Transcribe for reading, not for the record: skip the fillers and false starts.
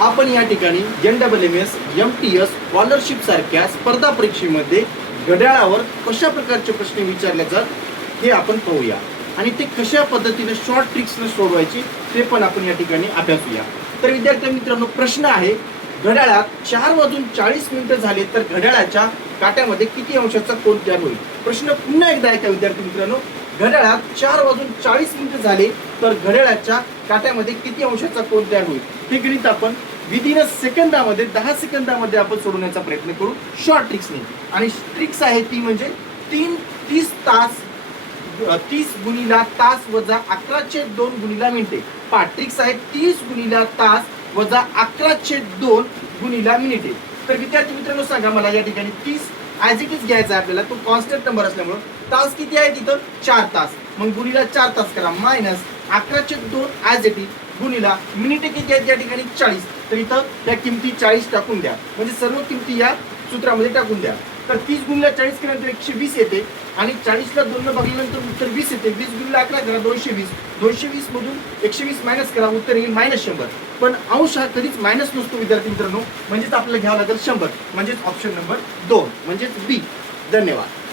आपण या ठिकाणी NSSS, MTS, स्कॉलरशिप सारख्या स्पर्धा परीक्षेमध्ये घड्याळावर कशा प्रकारचे प्रश्न विचारले जातात हे आपण पाहूया आणि ते कशा पद्धतीने शॉर्ट ट्रिक्सने सोडवायचे ते पण आपण या ठिकाणी अभ्यासूया. तर विद्यार्थी मित्रांनो, प्रश्न आहे, घड्याळात 4:40 झाले तर घड्याळाच्या काट्यामध्ये किती अंशाचा कोन तयार होईल. प्रश्न पुन्हा एकदा ऐका विद्यार्थी मित्रांनो, घड्याळात 4:40 झाले तर घड्याळाच्या काट्यामध्ये किती अंशाचा कोन तयार होईल. हे गणित आपण विदिन सेकंदामध्ये 10 सेकंदामध्ये आपण सोडवण्याचा प्रयत्न करू शॉर्ट ट्रिक्सने. आणि ट्रिक्स आहे ती म्हणजे 30 तास 30 गुणिला तास वजा 11/2 गुणिला मिनिटे. पहा, ट्रिक्स आहे 30 गुणिला तास वजा 11/2 गुणिला मिनिटे. तर विद्यार्थी मित्रांनो सांगा मला, या ठिकाणी 30 ॲज इट इज घ्यायचा आहे आपल्याला, तो कॉन्स्टंट नंबर असल्यामुळे तास किती आहे तिथं 4 तास, मग गुणिला 4 तास करा मायनस 11/2 ॲज इट इज गुणिला मिनिटे किती आहेत या ठिकाणी 40. तर इथं त्या किमती 40 टाकून द्या, म्हणजे सर्व किमती या सूत्रामध्ये टाकून द्या. तर 30 गुणिला 40 केल्यानंतर 120 येते आणि 40ला 2 ने भागल्यानंतर उत्तर 20 येते. 20 गुणिला 11 करा 220. 220 मधून 120 मायनस करा, उत्तर येईल -100. पण अंश हा कधीच मायनस नसतो विद्यार्थी मित्रांनो, म्हणजेच आपल्याला घ्यावं लागेल 100, म्हणजेच ऑप्शन नंबर 2 म्हणजेच बी. धन्यवाद.